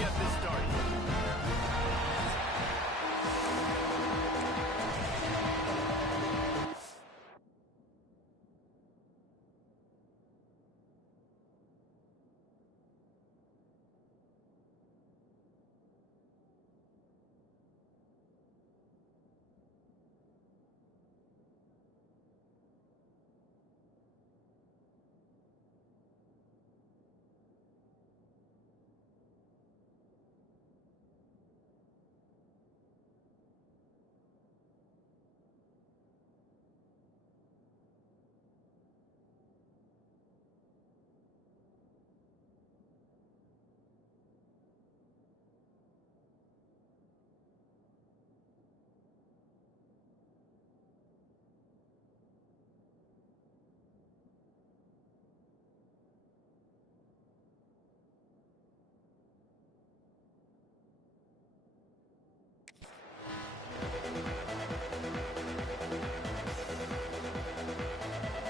get this started.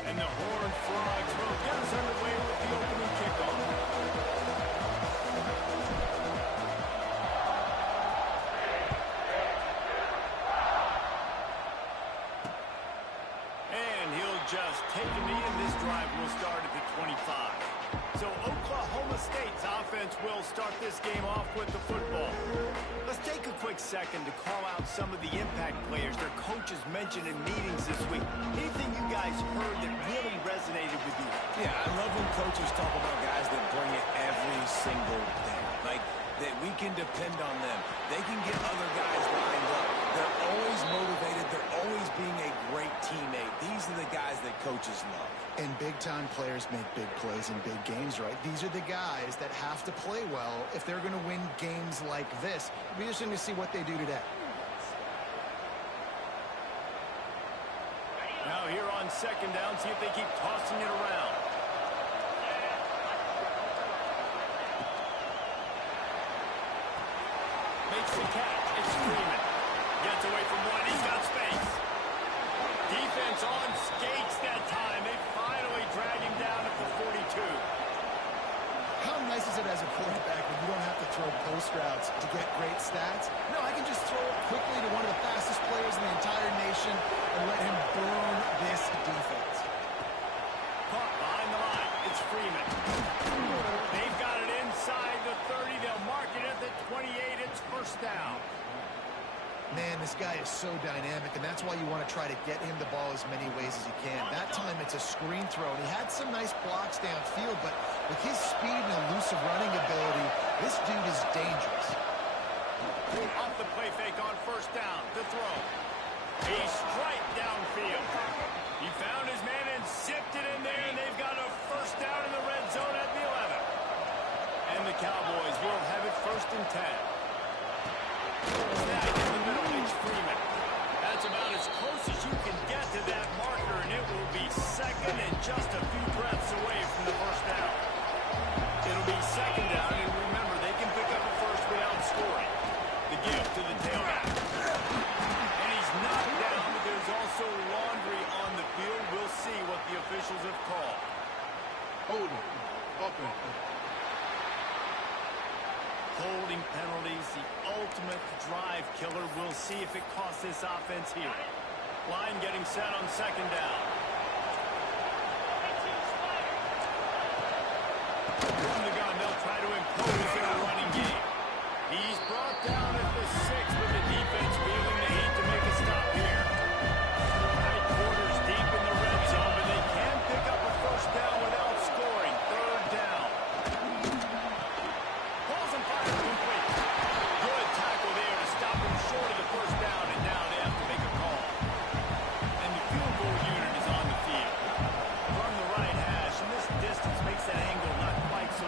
And the Horned Frogs will get us underway with the opening kickoff. And he'll just take a knee, and this drive will start at the 25. So Oklahoma State's offense will start this game off with the football. Let's take a quick second to call out some of the impact players their coaches mentioned in meetings this week. Anything you guys heard that really resonated with you? Yeah, I love when coaches talk about guys that bring it every single day. Like, that we can depend on them. They can get other guys lined up. They're always motivated. They're always being a great teammate. These are the guys that coaches love. And big-time players make big plays in big games, right? These are the guys that have to play well if they're going to win games like this. It'll be interesting to see what they do today. Now here on second down, see if they keep tossing it around. Makes the catch. It's Freeman. Gets away from one. He's got space. Defense on skates that time. They finally drag him down at the 42. How nice is it as a quarterback when you don't have to throw post routes to get great stats? No, I can just throw it quickly to one of the fastest players in the entire nation and let him burn this defense. Caught behind the line. It's Freeman. They've got it inside the 30. They'll mark it at the 28. It's first down. Man, this guy is so dynamic, and that's why you want to try to get him the ball as many ways as you can. That time, it's a screen throw, and he had some nice blocks downfield, but with his speed and elusive running ability, this dude is dangerous. Off the play fake on first down. To throw. A strike downfield. He found his man and zipped it in there, and they've got a first down in the red zone at the 11. And the Cowboys will have it first and 10. Snap in the middle, it's Freeman. That's about as close as you can get to that marker, and it will be second and just a few breaths away from the first down. It'll be second down, and remember, they can pick up a first without scoring. The give to the tailback. And he's knocked down, but there's also laundry on the field. We'll see what the officials have called. Hold it. Okay. Holding penalties, the ultimate drive killer. We'll see if it costs this offense here. Line getting set on second down. From the gun, they'll try to impose their running game. He's brought down at the 6, but the defense feeling the heat to make a stop here. Tight quarters deep in the red zone, but they can pick up a first down without scoring. Third down. Balls and fire complete. Good tackle there to stop him short of the first down, and now they have to make a call. And the field goal unit is on the field. From the right hash, and this distance makes that angle not quite so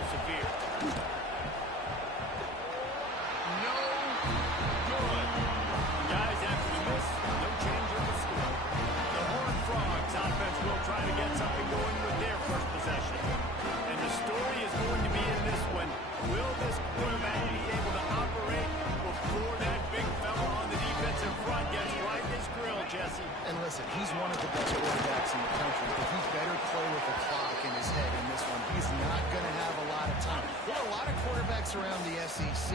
the SEC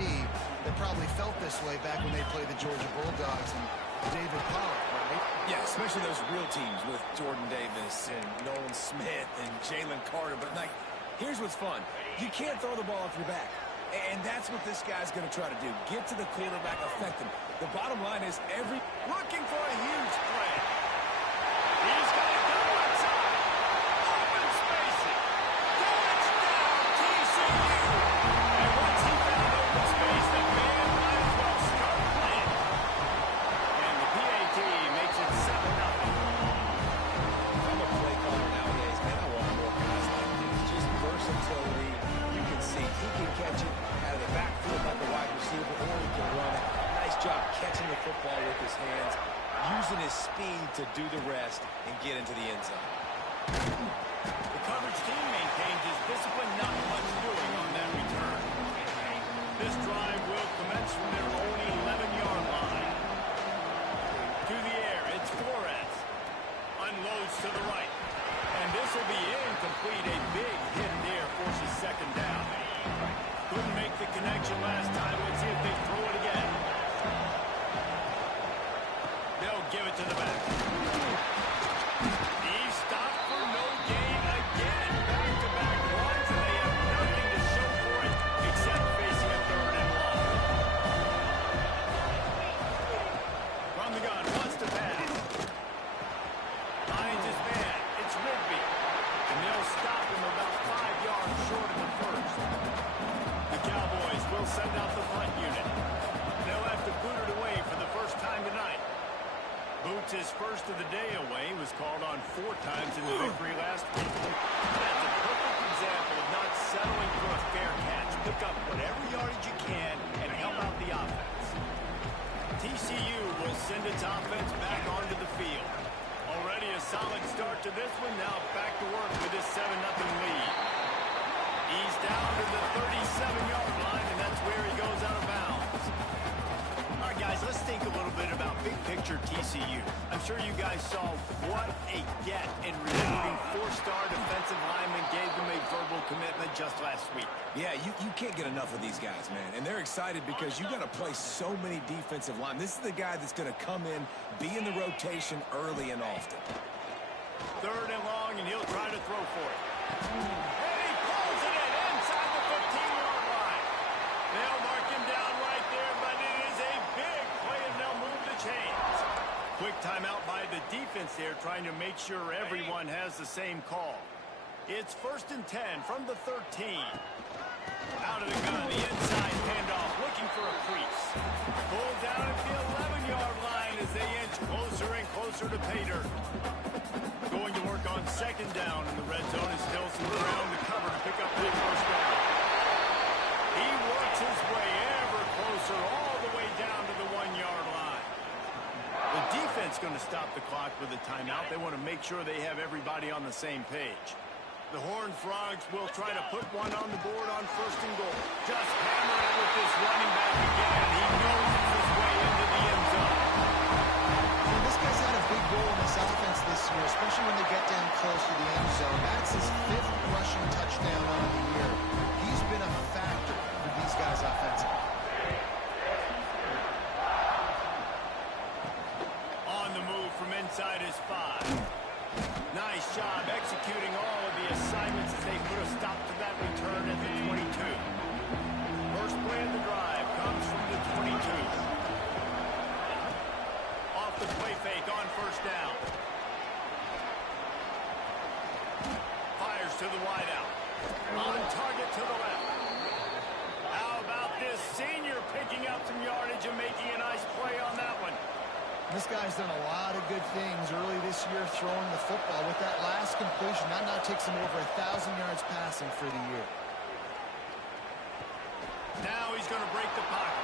that probably felt this way back when they played the Georgia Bulldogs and David Pollock, right? Yeah, especially those real teams with Jordan Davis and Nolan Smith and Jalen Carter. But, like, here's what's fun. You can't throw the ball off your back. And that's what this guy's going to try to do. Get to the quarterback, affect him. The bottom line is looking for a huge play. He's got to go inside. Open spacing. Touchdown, TCU. And once he found open space, the band might as well start playing. And the PAT makes it 7-0. I'm a play caller nowadays, man. I want more guys like this. Just versatility. You can see he can catch it out of the backfield like a wide receiver, or he can run it. Nice job catching the football with his hands, using his speed to do the rest and get into the end zone. The coverage team maintains his discipline, not much doing on that return. This drive will commence from their own 11-yard line. To the air, it's Flores. Unloads to the right. And this will be incomplete. A big hit there forces second down. Couldn't make the connection last time. Let's see if they throw it again. They'll give it to the back. He stopped for no gain again. Back-to-back runs, and they have nothing to show for it except facing a 3rd and 1. From the gun, wants to pass. Finds his man. It's Rigby. And they'll stop him about 5 yards short of the first. The Cowboys will send out the front unit. They'll have to boot it away for the first time tonight. Boots his first of the day away, was called on 4 times in the victory last week. That's a perfect example of not settling for a fair catch. Pick up whatever yardage you can and help out the offense. TCU will send its offense back onto the field. Already a solid start to this one. Now back to work with this 7-0 lead. He's down to the 37-yard line, and that's where he goes out of bounds. All right, guys, let's think a little bit about big-picture TCU. I'm sure you guys saw what a get in recruiting 4-star defensive linemen gave them a verbal commitment just last week. Yeah, you can't get enough of these guys, man. And they're excited because you got to play so many defensive linemen. This is the guy that's going to come in, be in the rotation early and often. 3rd and long, and he'll try to throw for it. And he pulls it in inside the 15-yard line. They'll mark him down right there, but it is a big play, and they'll move the chains. Quick timeout by the defense there, trying to make sure everyone has the same call. It's 1st and 10 from the 13. Out of the gun, the inside handoff, looking for a crease. Pulled down at the 11-yard line as they inch closer and closer to pay dirt. Going to work on 2nd down in the red zone as Stilson around the cover to pick up the 1st down. He works his way ever closer all the way down to the 1-yard line. The defense going to stop the clock with a timeout. They want to make sure they have everybody on the same page. The Horned Frogs will try to put one on the board on 1st and goal. Just hammer it with this running back again. He knows it's his way into the end zone. This guy's had a big role in this offense this year, especially when they get down close to the end zone. That's his 5th rushing touchdown on the year. He's been a factor for these guys offensively. On the move from inside his 5. Nice job executing all of the assignments as they put a stop to that return at the 22. First play of the drive comes from the 22. Off the play fake on 1st down. Fires to the wideout. On target to the left. How about this senior picking up some yardage and making a nice play on that one? This guy's done a lot of good things early this year throwing the football. With that last completion, that now takes him over 1,000 yards passing for the year. Now he's going to break the pocket.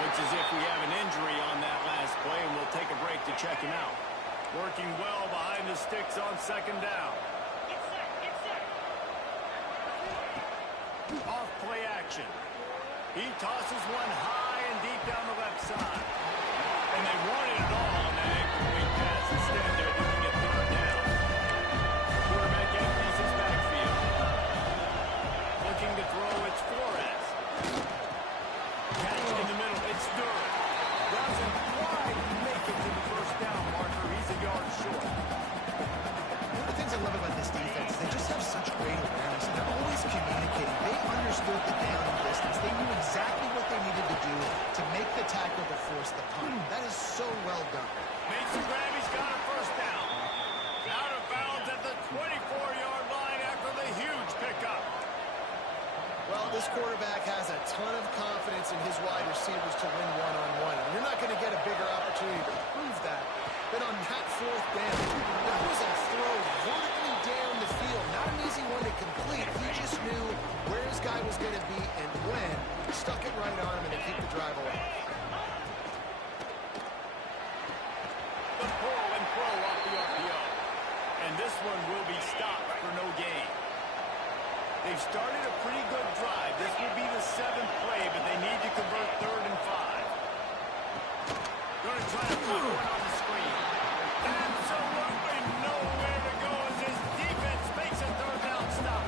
Looks as if we have an injury on that last play, and we'll take a break to check him out. Working well behind the sticks on 2nd down. Off play action. He tosses one high and deep down the left side. And they wanted it all on that incomplete pass. Instead, they're looking at 3rd down. Quarterback empties his backfield. Looking to throw, it's Flores. Durham doesn't quite make it to the first down marker. He's a yard short. One of the things I love about this defense is they just have such great awareness, and they're always communicating. They understood the down and distance. They knew exactly what they needed to do to make the tackle to force the punt. That is so well done. Makes the grab. He's got a first down. Out of bounds at the 24-yard line after the huge pickup. Well, this quarterback has a ton of confidence in his wide receivers to win one-on-one. You're not going to get a bigger opportunity to prove that than on that fourth down. That was a throw vertically down the field. Not an easy one to complete. He just knew where his guy was going to be and when. Stuck it right on him and to keep the drive alive. The pull and throw off the RPO. And this one will be stopped for no gain. They've started a pretty good drive. This will be the 7th play, but they need to convert 3rd and 5. Going to try to put one on the screen. Absolutely nowhere to go as his defense makes a 3rd down stop.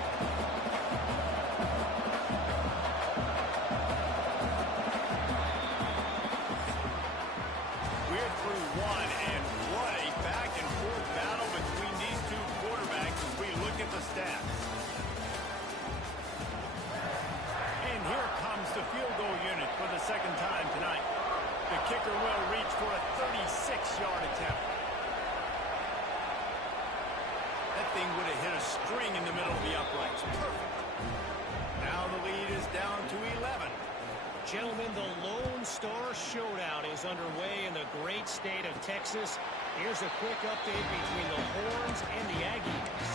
We're through one, and what a back-and-forth battle between these two quarterbacks as we look at the stats. And here comes the field goal unit for the 2nd time tonight. The kicker will reach for a 36-yard attempt. That thing would have hit a string in the middle of the uprights. Perfect. Now the lead is down to 11. Gentlemen, the Lone Star Showdown is underway in the great state of Texas. Here's a quick update between the Horns and the Aggies.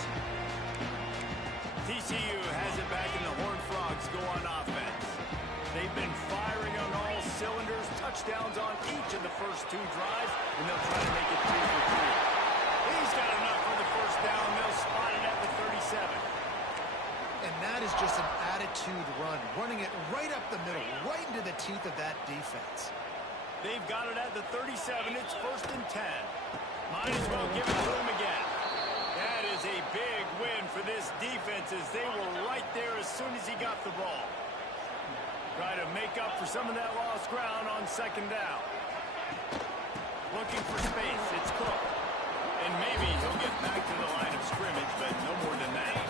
TCU has it back and the Horned Frogs go on offense. They've been firing on all cylinders, touchdowns on each of the first 2 drives, and they'll try to make it 2 for 3. He's got enough for the first down. They'll spot it at the 37. And that is just an attitude run, running it right up the middle, right into the teeth of that defense. They've got it at the 37. It's 1st and 10. Might as well give it to him again. That is a big win for this defense as they were right there as soon as he got the ball. Try to make up for some of that lost ground on 2nd down. Looking for space. It's Cook. And maybe he'll get back to the line of scrimmage, but no more than that.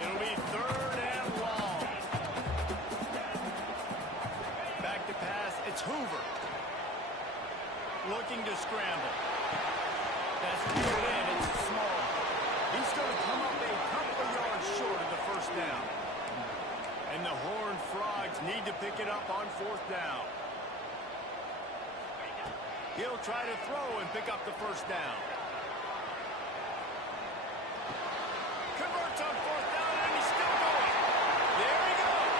It'll be 3rd and long. Back to pass. It's Hoover. Looking to scramble. That's peeled in. It's small. He's going to come up a couple of yards short of the first down. And the Horned Frogs need to pick it up on 4th down. He'll try to throw and pick up the first down. Converts on 4th down, and he's still going. There he goes.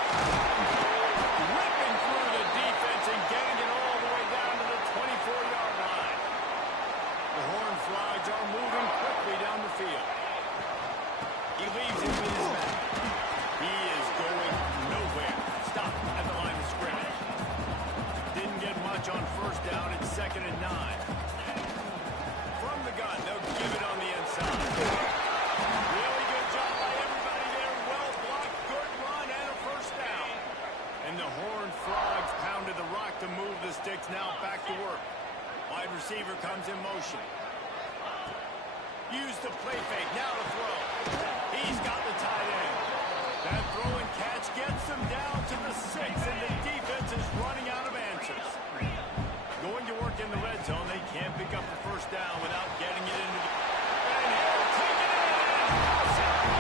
Ripping through the defense and getting it all the way down to the 24-yard line. The Horned Frogs are moving quickly down the field. He leaves it with his man. He is going nowhere. Stop at the line of scrimmage. Didn't get much on 1st down. It's 2nd and 9. From the gun, they'll give it on the inside. Really good job by everybody there. Well blocked, good run, and a first down. And the Horned Frogs pounded the rock to move the sticks. Now back to work. Wide receiver comes in motion. Use the play fake. Now to throw. He's got the tight end. That throw and catch gets them down to the 6, and the defense is running out of answers. Going to work in the red zone. They can't pick up the first down without getting it into the... And he'll take it in! Touchdown!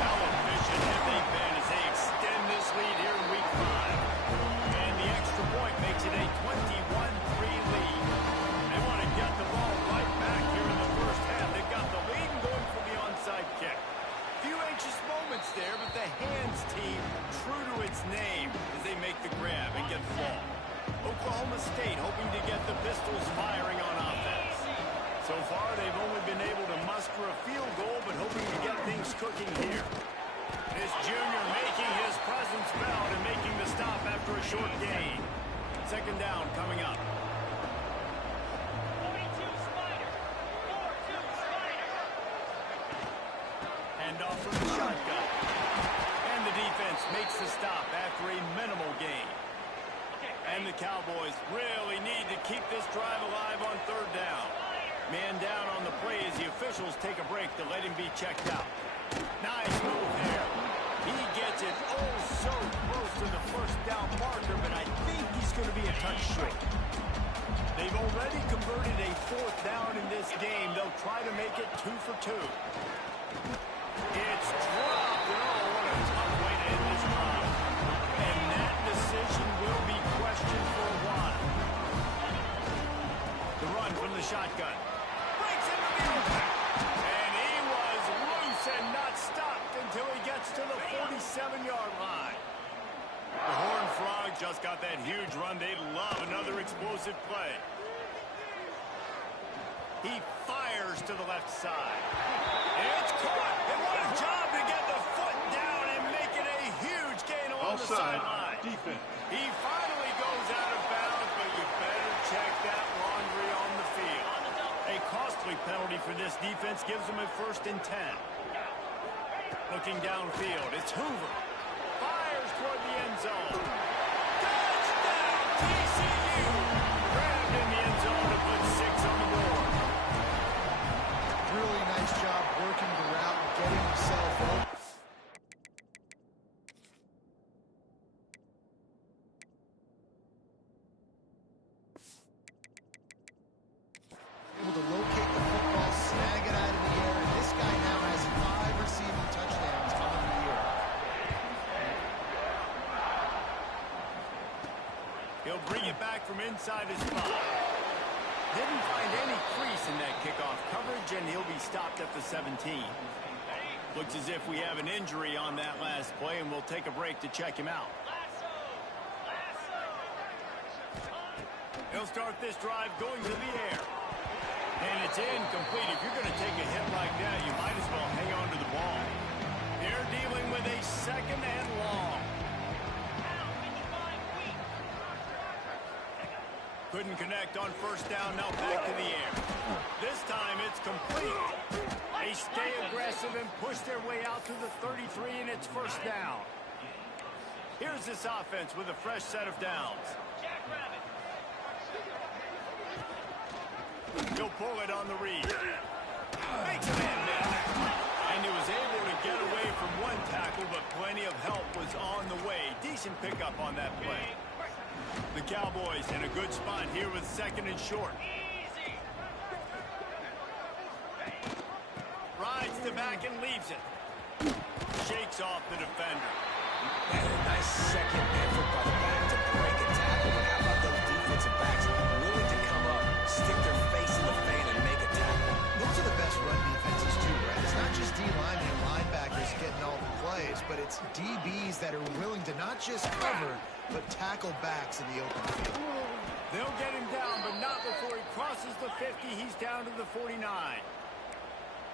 How efficient have they been as they extend this lead here in Week 5? And the extra point makes it a 21-3 lead. They want to get the ball right back here in the first half. They've got the lead and going for the onside kick. Few anxious moments there, but the hands team true to its name as they make the grab and get the ball. Oklahoma State hoping to get the Pistols firing on offense. So far, they've only been able to muster a field goal, but hoping to get things cooking here. This junior making his presence felt and making the stop after a short gain. 2nd down coming up. Hand off from the shotgun. And the defense makes the stop already converted a 4th down in this game. They'll try to make it 2 for 2. It's dropped. Oh, what a tough way to end this drive. And that decision will be questioned for a while. The run from the shotgun. Breaks into the open. And he was loose and not stopped until he gets to the 47-yard line. The Horned Frogs just got that huge run. They love another explosive play. He fires to the left side. It's caught. And what a job to get the foot down and make it a huge gain along the sideline. Defense. He finally goes out of bounds, but you better check that laundry on the field. A costly penalty for this defense gives them a 1st and 10. Looking downfield, it's Hoover. Fires toward the end zone. Touchdown, TCU! Grabbed in the end zone to put 6 on the board. Really nice job working the route and getting himself open. Able to locate the football, snag it out of the air, and this guy now has 5 receiving touchdowns on the year. He'll bring it back from inside his spot. Didn't find any crease in that kickoff coverage, and he'll be stopped at the 17. Looks as if we have an injury on that last play, and we'll take a break to check him out. He'll start this drive going to the air. And it's incomplete. If you're going to take a hit like that, you might as well hang on to the ball. They're dealing with a 2nd and long. Couldn't connect on 1st down, now back to the air. This time it's complete. They stay aggressive and push their way out to the 33, and it's 1st down. Here's this offense with a fresh set of downs. He'll pull it on the read. Makes a man miss. And he was able to get away from one tackle, but plenty of help was on the way. Decent pickup on that play. The Cowboys in a good spot here with 2nd and short. Rides the back and leaves it. Shakes off the defender. And a nice second effort by the back to break a tackle. But how about those defensive backs willing to come up, stick their face in the fan, and make a tackle? Those are the best run defenses too, right? It's not just D-linemen and linebackers getting all the plays, but it's DBs that are willing to not just cover, but tackle backs in the open field. They'll get him down, but not before he crosses the 50. He's down to the 49.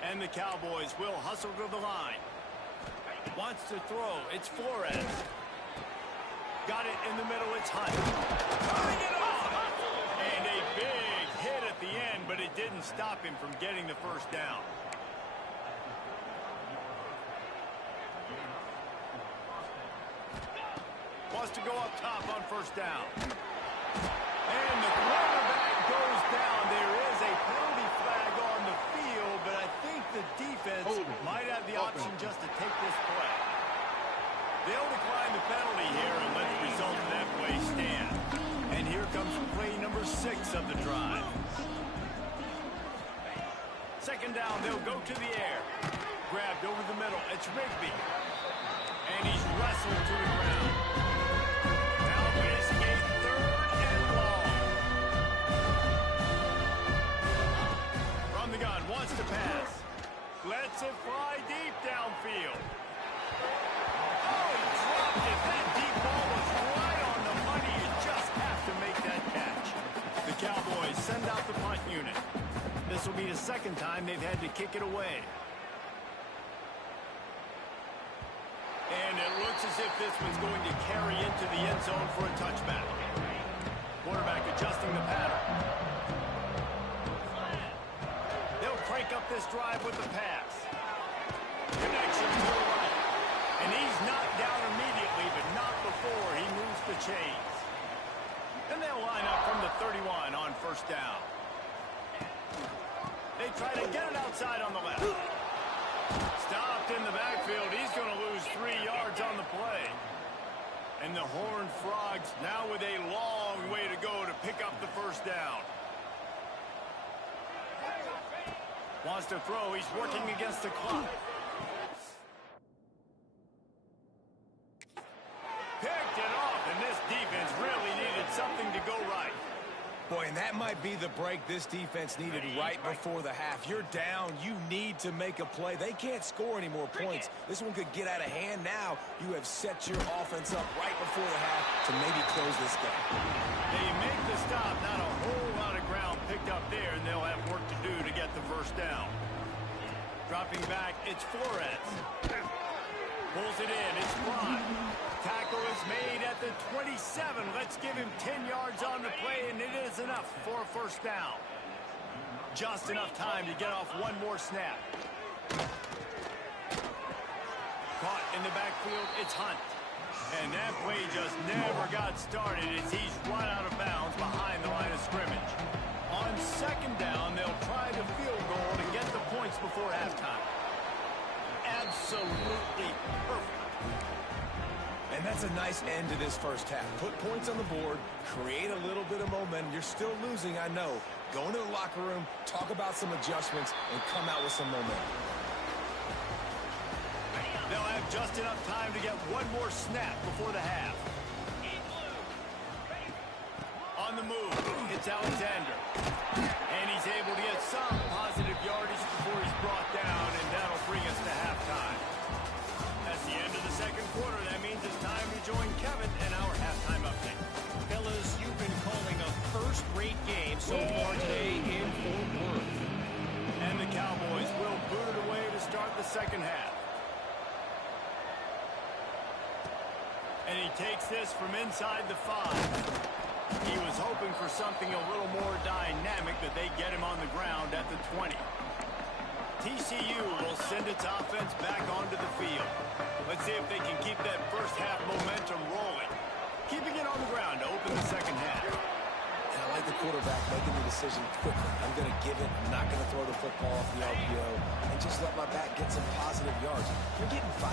And the Cowboys will hustle to the line. Wants to throw. It's Flores. Got it in the middle. It's Hunt. Turning it off. And a big hit at the end, but it didn't stop him from getting the 1st down. Wants to go up top on 1st down. And the quarterback goes down. There is a penalty flag on the field, but I think the defense might have the option just to take this play. They'll decline the penalty here and let the result of that play stand. And here comes play number 6 of the drive. 2nd down, they'll go to the air. Grabbed over the middle. It's Rigby. And he's wrestled to the ground. Now facing a 3rd and long. From the gun, wants to pass. Lets it fly deep downfield. Oh, he dropped it. That deep ball was right on the money. You just have to make that catch. The Cowboys send out the punt unit. This will be the 2nd time they've had to kick it away. And it looks as if this one's going to carry into the end zone for a touchback. Quarterback adjusting the pattern. They'll crank up this drive with the pass. Connection to the right. And he's knocked down immediately, but not before he moves the chains. And they'll line up from the 31 on 1st down. They try to get it outside on the left. Stopped in the backfield. He's going to lose 3 yards on the play. And the Horned Frogs now with a long way to go to pick up the 1st down. Wants to throw. He's working against the clock. Picked it off, and this defense really needed something to go right. Boy, and that might be the break this defense needed right before the half. You're down. You need to make a play. They can't score any more points. This one could get out of hand now. You have set your offense up right before the half to maybe close this game. They make the stop. Not a whole lot of ground picked up there, and they'll have work to do to get the first down. Dropping back, it's Flores. Pulls it in. It's Fry. Tackle is made at the 27. Let's give him 10 yards on the play, and it is enough for a first down. Just enough time to get off one more snap. Caught in the backfield, it's Hunt. And that play just never got started as he's run out of bounds behind the line of scrimmage. On second down, they'll try the field goal to get the points before halftime. Absolutely perfect. And that's a nice end to this first half. Put points on the board, create a little bit of momentum. You're still losing, I know. Go into the locker room, talk about some adjustments, and come out with some momentum. They'll have just enough time to get one more snap before the half. On the move, it's Alexander. And he's able to get some positive yardage before he's brought down, and that'll bring us to halftime. That's the end of the second quarter. That means it's time to join Kevin and our halftime update. Fellas, you've been calling a first-rate game so far today in Fort Worth. And the Cowboys will boot it away to start the second half. And he takes this from inside the 5. He was hoping for something a little more dynamic, but they get him on the ground at the 20. TCU will send its offense back onto the field. Let's see if they can keep that first half momentum rolling. Keeping it on the ground to open the second half. And I like the quarterback making the decision quickly. I'm going to give it. I'm not going to throw the football off the RPO and just let my back get some positive yards. You're getting 5+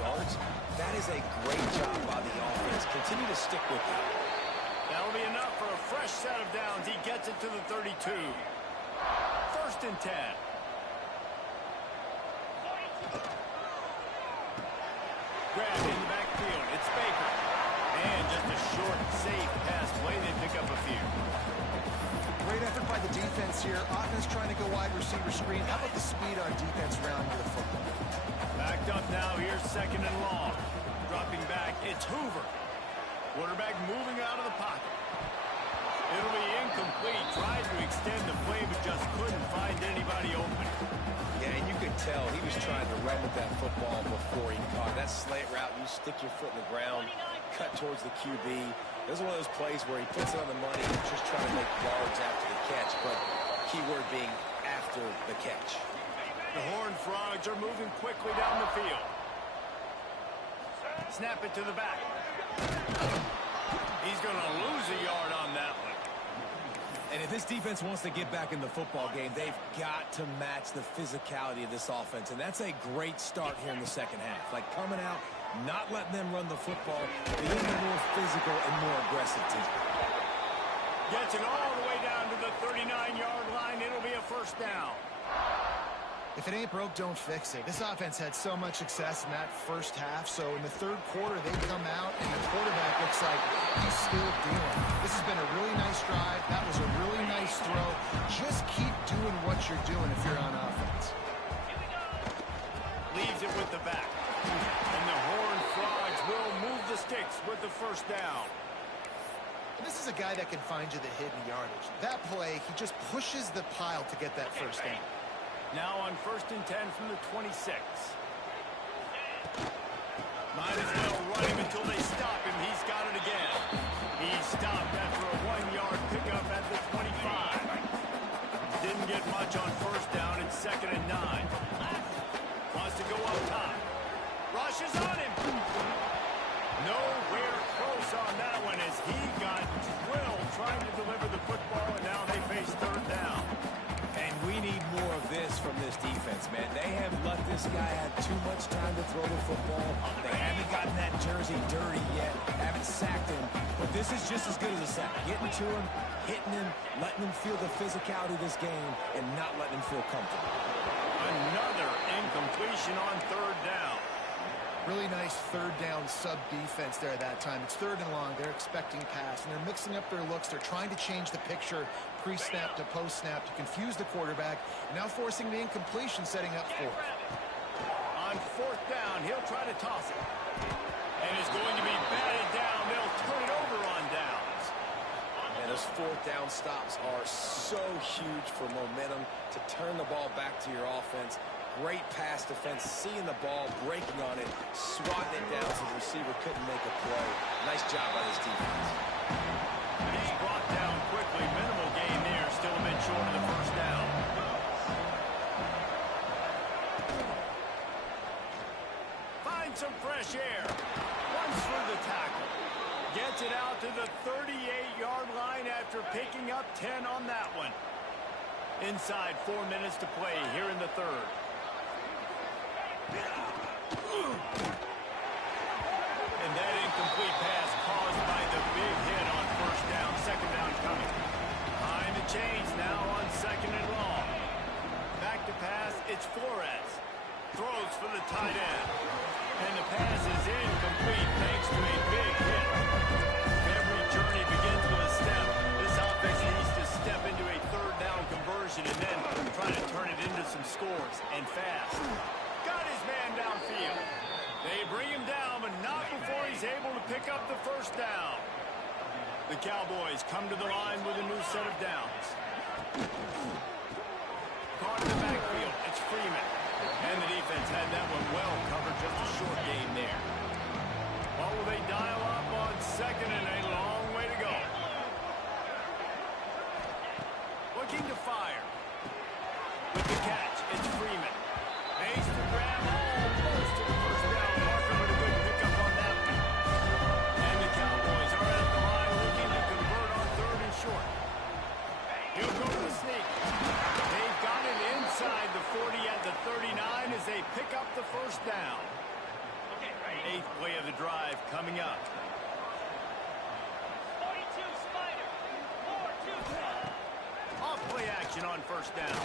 yards. That is a great job by the offense. Continue to stick with it. That'll be enough for a fresh set of downs. He gets it to the 32. First and 10. Grab in the backfield. It's Baker. And just a short, safe pass play. They pick up a few. Great effort by the defense here. Offense trying to go wide receiver screen. How about the speed on defense rounding to the football? Backed up now. Here's second and long. Dropping back. It's Hoover. Quarterback moving out of the pocket. It'll be incomplete. Tried to extend the play, but just couldn't find anybody open. Yeah, and you could tell he was trying to run with that football before he caught that slant route. You stick your foot in the ground, cut towards the QB. This is one of those plays where he puts it on the money and just trying to make yards after the catch, but keyword being after the catch. The Horned Frogs are moving quickly down the field. Snap it to the back. He's going to lose a yard on that one. And if this defense wants to get back in the football game, they've got to match the physicality of this offense. And that's a great start here in the second half. Like coming out, not letting them run the football, being a more physical and more aggressive team. Gets it all the way down to the 39-yard line. It'll be a first down. If it ain't broke, don't fix it. This offense had so much success in that first half, so in the third quarter, they come out, and the quarterback looks like he's still dealing. This has been a really nice drive. That was a really nice throw. Just keep doing what you're doing if you're on offense. Leaves it with the back. And the Horned Frogs will move the sticks with the first down. And this is a guy that can find you the hidden yardage. That play, he just pushes the pile to get that first down. Now on first and 10 from the 26. Might as well run him until they stop him. He's got it again. He's stopped after a 1-yard pickup at the 25. Didn't get much on first down. It's second and 9. Wants to go up top. Rushes on him. Nowhere close on that one as he got drilled trying to deliver the football, and now they face third down. And we need more of this from this defense, man. They have let this guy have too much time to throw the football. They haven't gotten that jersey dirty yet, haven't sacked him. But this is just as good as a sack. Getting to him, hitting him, letting him feel the physicality of this game, and not letting him feel comfortable. Another incompletion on third down. Really nice third down sub defense there that time. It's third and long. They're expecting pass, and they're mixing up their looks. They're trying to change the picture pre-snap to post-snap to confuse the quarterback. Now forcing the incompletion, setting up fourth. On fourth down, he'll try to toss it. And it's going to be batted down. They'll turn it over on downs. And those fourth down stops are so huge for momentum to turn the ball back to your offense. Great pass defense, seeing the ball, breaking on it, swatting it down so the receiver couldn't make a play. Nice job by this defense. He's brought down quickly. Minimal gain there. Still a bit short of the first down. Finds some fresh air. Runs through the tackle. Gets it out to the 38-yard line after picking up 10 on that one. Inside 4 minutes to play here in the third. And that incomplete pass caused by the big hit on first down. Second down coming. Behind the chains now on second and long. Back to pass, it's Flores. Throws for the tight end. And the pass is incomplete thanks to a big hit. Every journey begins with a step. This offense needs to step into a third down conversion and then try to turn it into some scores, and fast. Got his man downfield. They bring him down, but not before he's able to pick up the first down. The Cowboys come to the line with a new set of downs. Caught in the backfield, it's Freeman. And the defense had that one well covered, just a short gain there. What will they dial up on second and a long way to go? Looking to fire. With the catch, it's Freeman. Makes the grab almost to the first down marker, but a good pickup on that one. And the Cowboys are at the line looking to convert on third and short. He'll go to the sneak. They've got it inside the 40 at the 39 as they pick up the first down. Eighth play of the drive coming up. Off play action on first down.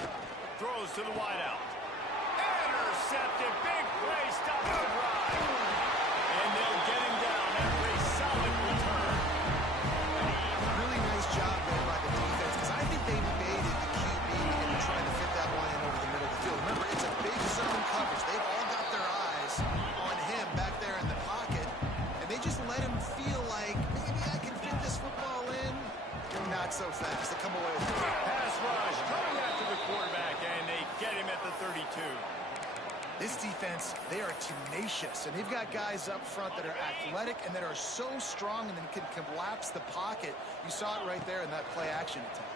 Throws to the wideout. Intercepted. Big play. Stops the drive. And they'll get him down after a solid return. Really nice job there by the defense, because I think they baited the QB into trying to fit that one in over the middle of the field. Remember, it's a big zone coverage. They've all got their eyes on him back there in the pocket, and they just let him feel like, maybe I can fit this football in. Not so fast. They come away with it. Pass rush coming after the quarterback, and they get him at the 32. This defense, they are tenacious, and they've got guys up front that are athletic and that are so strong and then can collapse the pocket. You saw it right there in that play-action attempt.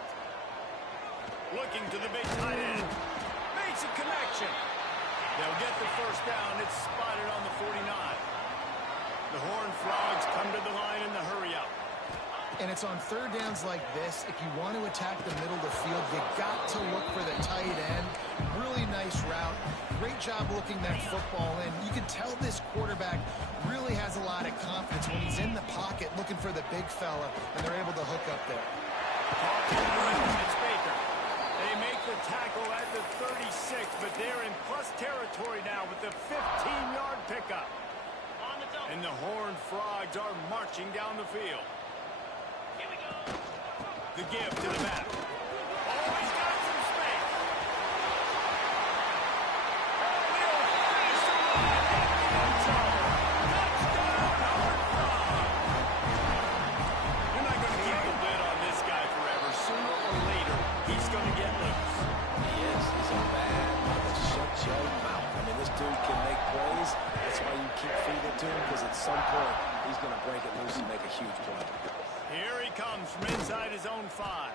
Looking to the big tight end. Makes a connection. They'll get the first down. It's spotted on the 49. The Horned Frogs come to the line in the hurry-up. And it's on third downs like this. If you want to attack the middle of the field, you got to look for the tight end. Really nice route. Great job looking that football in. You can tell this quarterback really has a lot of confidence when he's in the pocket looking for the big fella, and they're able to hook up there. It's Baker. They make the tackle at the 36, but they're in plus territory now with the 15-yard pickup. And the Horned Frogs are marching down the field. The give to the back. Oh, he's got some space. Oh, he'll finish the line at the end zone. Touchdown, Horned Frogs. You're not going to keep the lid on this guy forever. Sooner or later, he's going to get loose. Yes, he's a bad mother. Shut your mouth. I mean, this dude can make plays. That's why you keep feeding it to him, because at some point, he's going to break it loose and make a huge play. Here he comes from inside his own 5.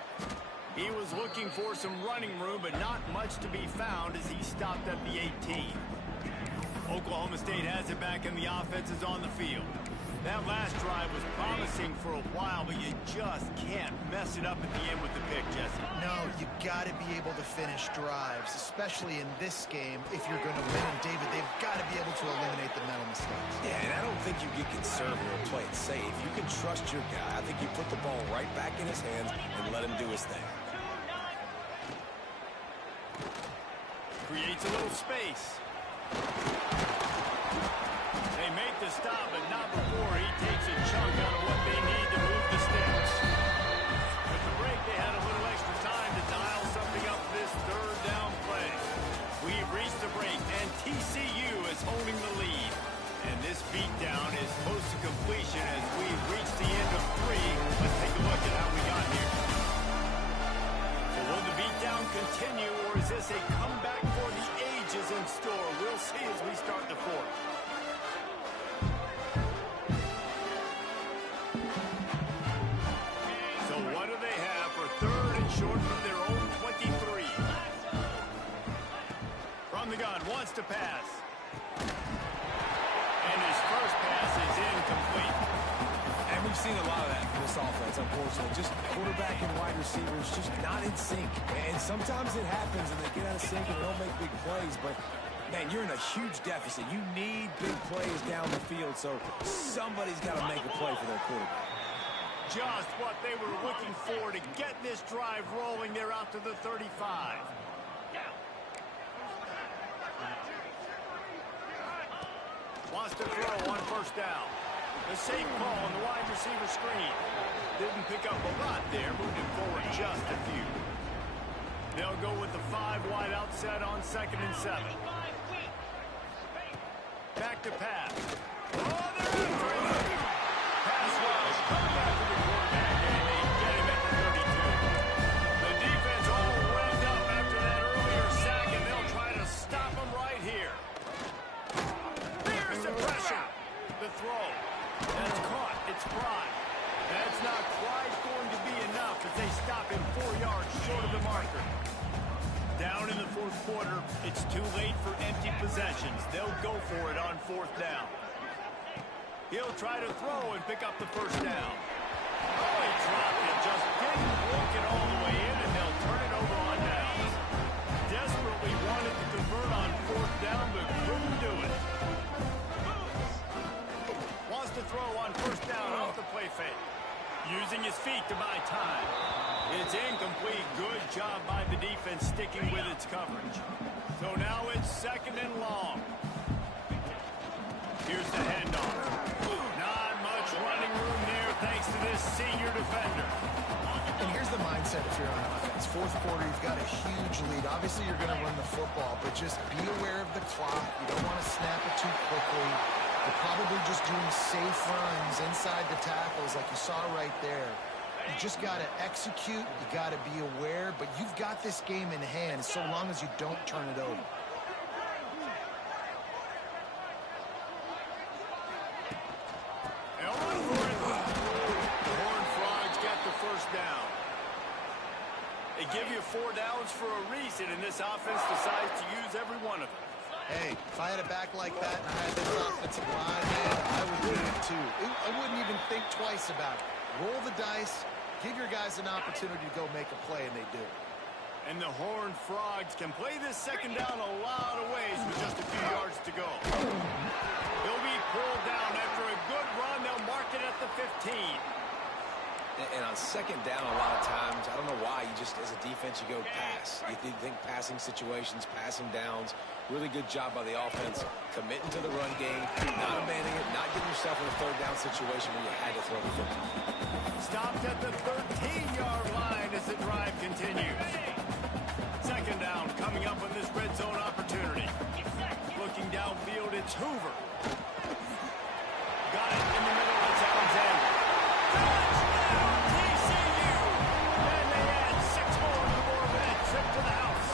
He was looking for some running room, but not much to be found as he stopped at the 18. Oklahoma State has it back, and the offense is on the field. That last drive was promising for a while, but you just can't mess it up at the end with the pick, Jesse. No, you got to be able to finish drives, especially in this game if you're going to win. And, David, they've got to be able to eliminate the mental mistakes. Yeah, and I don't think you get conservative and play it safe. You can trust your guy. I think you put the ball right back in his hands and let him do his thing. Creates a little space. They make the stop, but not before he takes a chunk out of what they need to move the sticks. With the break, they had a little extra time to dial something up this third down play. We've reached the break, and TCU is holding the lead. And this beatdown is close to completion as we've reached the end of 3. Let's take a look at how we got here. So will the beatdown continue, or is this a comeback for the ages in store? We'll see as we start the fourth. So what do they have for third and short from their own 23? From the gun, wants to pass. And his first pass is incomplete. And we've seen a lot of that from this offense, unfortunately. Just quarterback and wide receivers just not in sync. And sometimes it happens and they get out of sync and they don't make big plays. But, man, you're in a huge deficit. You need big plays down the field, so somebody's got to make a play for their quarterback. Just what they were looking for to get this drive rolling. They're out to the 35. Wants to throw on first down. The safe call on the wide receiver screen. Didn't pick up a lot there. Moved it forward just a few. They'll go with the 5 wide out set on 2nd and 7. Back to pass. Oh, they're after him. Pass rush. Coming after the quarterback, and they get him at the 32. The defense all revved up after that earlier sack, and they'll try to stop him right here. There's the pressure. The throw. That's caught. It's Prime. That's not quite going to be enough as they stop him 4 yards short of the marker. Down in the fourth quarter, it's too late for empty possessions. They'll go for it on 4th down. He'll try to throw and pick up the first down. Oh, he dropped it. Just didn't walk it all the way in, and they'll turn it over on downs. Desperately wanted to convert on 4th down, but couldn't do it. Wants to throw on 1st down off the play fake. Using his feet to buy time. It's incomplete. Good job by the defense sticking with its coverage. So now it's 2nd and long. Here's the handoff. Not much running room there thanks to this senior defender. And here's the mindset if you're on offense. Fourth quarter, you've got a huge lead. Obviously, you're going to run the football, but just be aware of the clock. You don't want to snap it too quickly. You're probably just doing safe runs inside the tackles like you saw right there. You just got to execute. You got to be aware, but you've got this game in hand so long as you don't turn it over. The Horned Frogs get the first down. They give you 4 downs for a reason, and this offense decides to use every one of them. Hey, if I had a back like that and I had this offensive line, man, I would do it too. I wouldn't even think twice about it. Roll the dice, give your guys an opportunity to go make a play, and they do. And the Horned Frogs can play this 2nd down a lot of ways with just a few yards to go. They'll be pulled down after a good run. They'll mark it at the 15. And on 2nd down, a lot of times, I don't know why, you just, as a defense, you go pass. You think passing situations, passing downs. Really good job by the offense, committing to the run game, not abandoning it, not getting yourself in a 3rd down situation where you had to throw the football. Stopped at the 13-yard line as the drive continues. 2nd down coming up on this red zone opportunity. Looking downfield, it's Hoover. Got it in the middle, it's Alexander. Touchdown, TCU! And they add 6 more to the board with that trip to the house.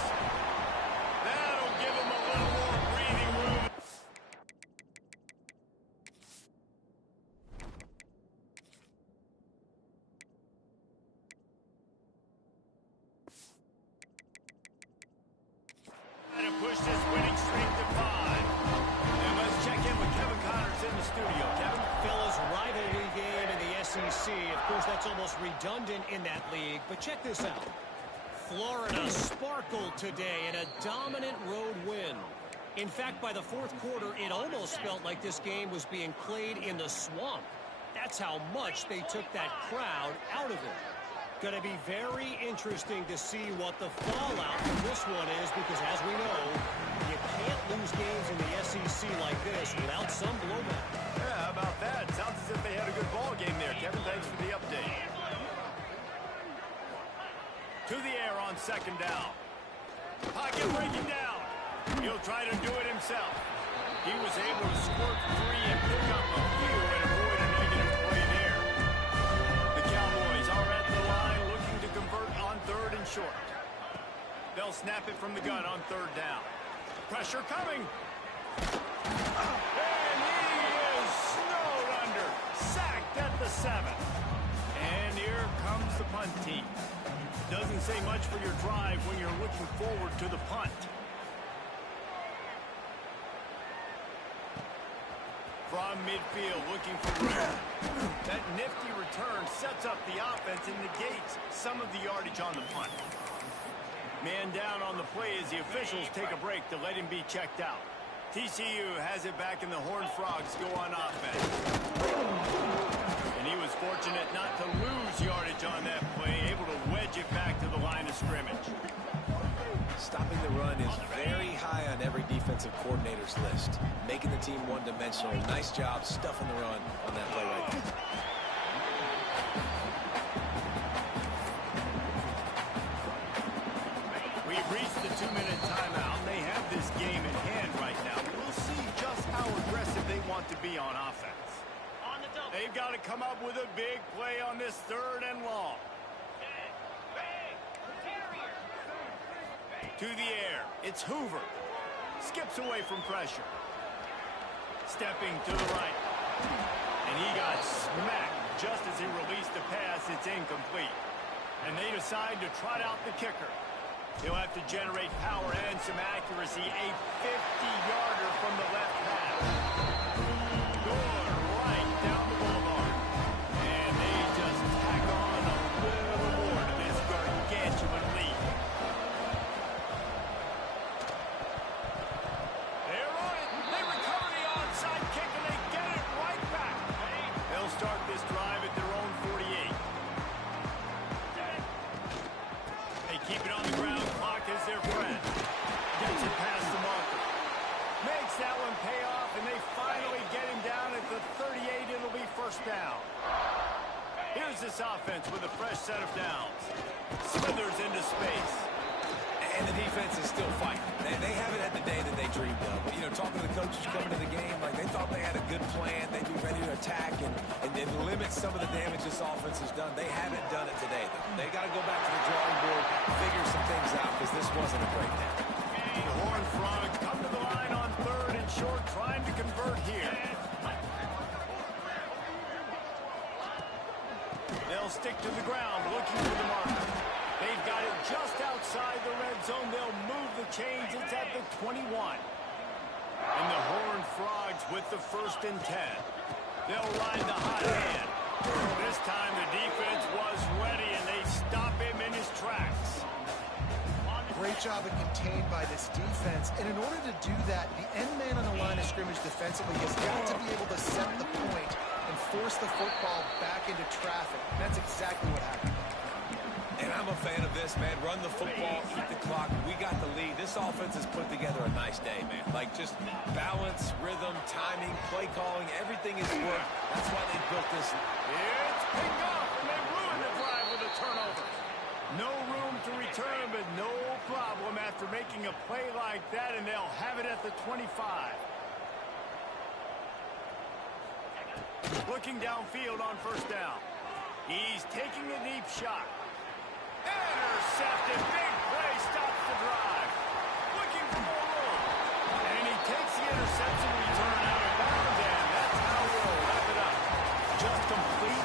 That'll give them a little more breathing room. To push this winning streak to 5. And let's check in with Kevin Connors in the studio. Kevin? Fellas, rivalry game in the SEC. Of course, that's almost redundant in that league. But check this out. Florida sparkled today in a dominant road win. In fact, by the fourth quarter, it almost felt like this game was being played in the swamp. That's how much they took that crowd out of it. Going to be very interesting to see what the fallout from this one is, because as we know, you can't lose games in the SEC like this without some blowback. Yeah, how about that? Sounds as if they had a good ball game there. Kevin, thanks for the update. To the air on second down. Pocket breaking down. He'll try to do it himself. He was able to squirt free and pick up a few and avoid a negative play there. The Cowboys are at the line looking to convert on third and short. They'll snap it from the gun on third down. Pressure coming. And he is snowed under. Sacked at the 7. And here comes the punt team. Doesn't say much for your drive when you're looking forward to the punt. From midfield, looking for room. That nifty return sets up the offense and negates some of the yardage on the punt. Man down on the play as the officials take a break to let him be checked out. TCU has it back and the Horned Frogs go on offense. And he was fortunate not to lose yardage on that play, able to wedge it back to the line of scrimmage. Stopping the run is very high on every defensive coordinator's list. Making the team one-dimensional. Nice job stuffing the run on that play right there. We've reached the 2-minute timeout. They have this game in hand right now. We'll see just how aggressive they want to be on offense. They've got to come up with a big play on this third and long. To the air, it's Hoover. Skips away from pressure. Stepping to the right. And he got smacked just as he released the pass. It's incomplete. And they decide to trot out the kicker. He'll have to generate power and some accuracy. A 50-yarder from the left half. Good right down the boulevard. And they just tack on a little more to this gargantuan lead. They're on it. They recover the onside kick and they get it right back. They'll start this drive at their own 48. They keep it on the ground. Clock is their friend. Gets it past the marker. Makes that one pay off, and they finally get him down at the 38. It'll be first down. Here's this offense with a fresh set of downs. Smithers into space. And the defense is still fighting. They haven't had the day that they dreamed of. But, you know, talking to the coaches coming to the game, like they thought they had a good plan. They'd be ready to attack and limit some of the damage this offense has done. They haven't done it today, though. They got to go back to the drawing board, figure some things out, because this wasn't a great day. The Horned Frogs come to the line on third and short, trying to convert here. They'll stick to the ground, looking for the marker. They've got it just outside the red zone. They'll move the chains. It's at the 21. And the Horned Frogs with the 1st and 10. They'll ride the hot hand. This time the defense was ready, and they stop him in his tracks. Great job of contained by this defense. And in order to do that, the end man on the line of scrimmage defensively has got to be able to set the point and force the football back into traffic. And that's exactly what happened. And I'm a fan of this, man. Run the football, eat the clock. We got the lead. This offense has put together a nice day, man. Like, just balance, rhythm, timing, play calling, everything is worked. That's why they built this. It's picked off, and they ruined the drive with a turnover. No room to return, but no problem after making a play like that, and they'll have it at the 25. Looking downfield on first down. He's taking a deep shot. Intercepted. Big play stops the drive. Looking for more room. And he takes the interception return out of bounds, and that's how we'll wrap it up. Just complete